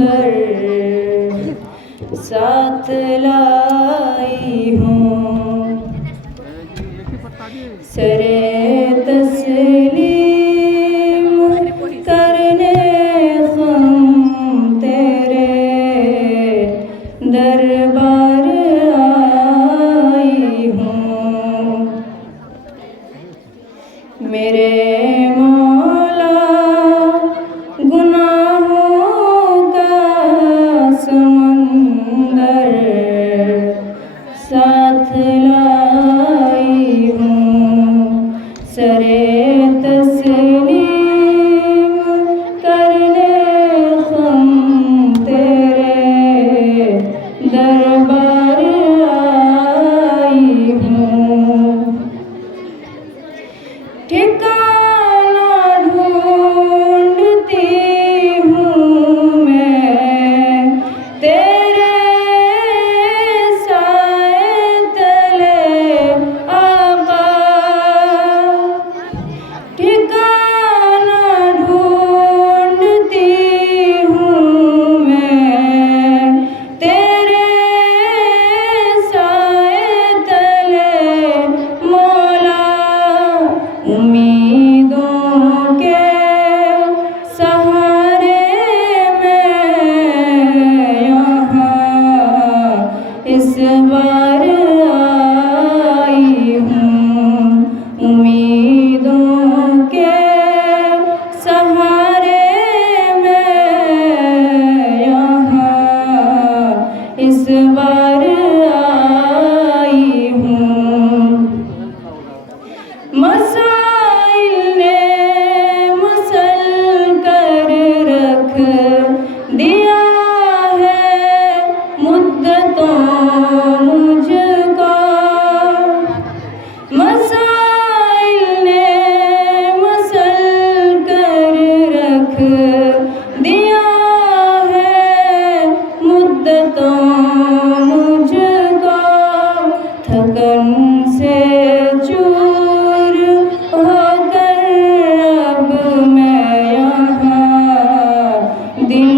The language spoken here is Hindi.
समंदर साथ लाई हूँ। सरे तस्लीम करने हम तेरे दरबार आई हूँ। मेरे मौला गुनाहों का समंदर साथ लाई हूँ। सरे तस्लीम करने हम तेरे दरबार आई हूँ। ठिकाना ढूंढती हूँ मैं तेरे साए तले आका। ठिकाना ढूंढती हूँ मैं तेरे साए तले मौला। उम्मीदों के सहारे मैं यहाँ इस बार आई हूँ। उम्मीदों के सहारे मैं यहाँ इस बार आई हूँ। मसाइल ने मसल कर रख दिया है मुद्दतों मुझको। मसाइल ने मसल कर रख दिया है मुद्दतों मुझको। थकन से चूर होकर अब मैं यहाँ दिल